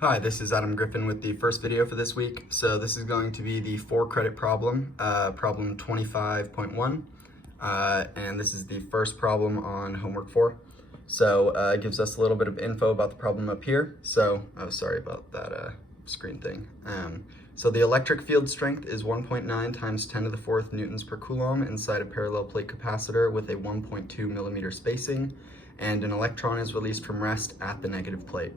Hi, this is Adam Griffin with the first video for this week. So this is going to be the 4-credit problem, problem 25.1, and this is the first problem on homework 4. So it gives us a little bit of info about the problem up here. So, sorry about that screen thing. So the electric field strength is 1.9 times 10 to the 4th newtons per coulomb inside a parallel plate capacitor with a 1.2 millimeter spacing, and an electron is released from rest at the negative plate.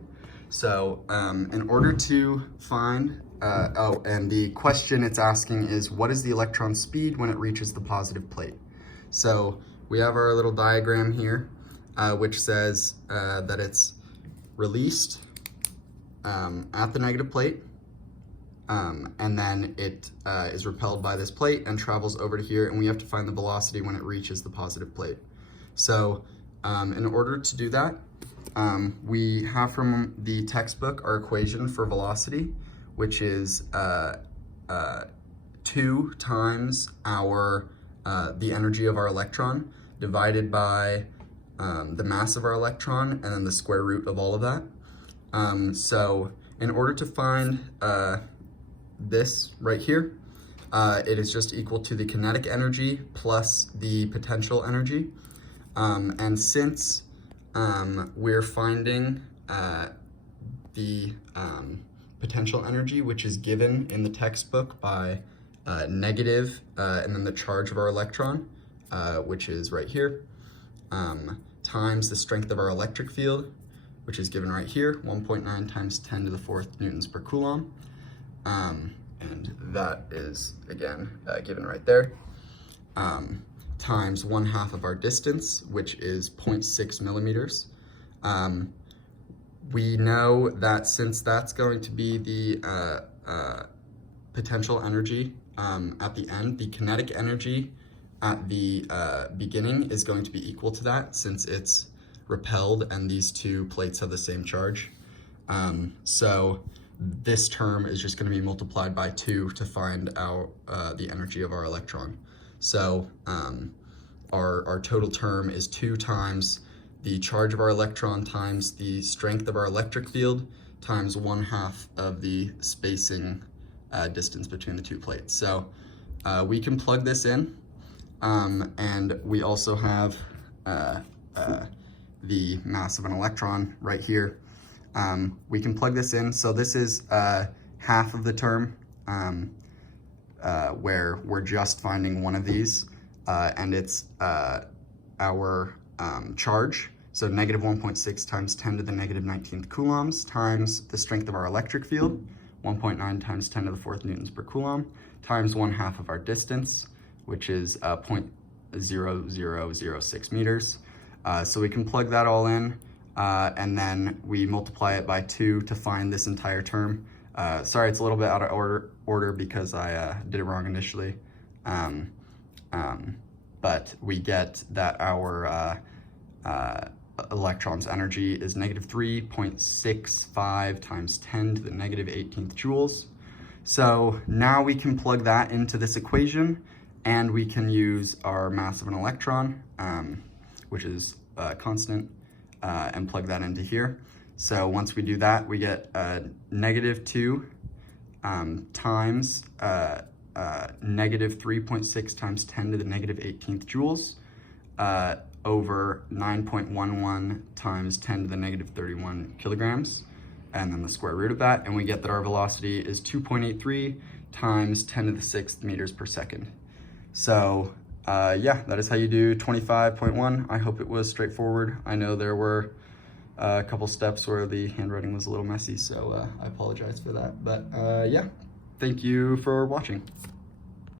So in order to find, and the question it's asking is, what is the electron speed when it reaches the positive plate? So we have our little diagram here, which says that it's released at the negative plate, and then it is repelled by this plate and travels over to here, and we have to find the velocity when it reaches the positive plate. So in order to do that, we have from the textbook our equation for velocity, which is 2 times the energy of our electron divided by the mass of our electron, and then the square root of all of that. So in order to find this right here, it is just equal to the kinetic energy plus the potential energy. And since we're finding the potential energy, which is given in the textbook by negative, and then the charge of our electron, which is right here, times the strength of our electric field, which is given right here, 1.9 times 10 to the 4th newtons per coulomb. And that is, again, given right there. Times 1/2 of our distance, which is 0.6 millimeters. We know that since that's going to be the potential energy at the end, the kinetic energy at the beginning is going to be equal to that, since it's repelled and these two plates have the same charge. So this term is just going to be multiplied by 2 to find out the energy of our electron. So our total term is 2 times the charge of our electron times the strength of our electric field times 1/2 of the spacing distance between the two plates. So we can plug this in, and we also have the mass of an electron right here. We can plug this in. So this is half of the term, where we're just finding one of these, and it's our charge. So negative 1.6 times 10 to the negative 19th coulombs times the strength of our electric field, 1.9 times 10 to the 4th newtons per coulomb, times 1/2 of our distance, which is 0.0006 meters. So we can plug that all in, and then we multiply it by 2 to find this entire term. Sorry, it's a little bit out of order because I did it wrong initially. But we get that our electron's energy is negative 3.65 times 10 to the negative 18th joules. So now we can plug that into this equation, and we can use our mass of an electron, which is constant, and plug that into here. So once we do that, we get negative 2 times negative 3.6 times 10 to the negative 18th joules over 9.11 times 10 to the negative 31 kilograms, and then the square root of that, and we get that our velocity is 2.83 times 10 to the 6th meters per second. So yeah, that is how you do 25.1. I hope it was straightforward. I know there were a couple steps where the handwriting was a little messy, so I apologize for that. But yeah, thank you for watching.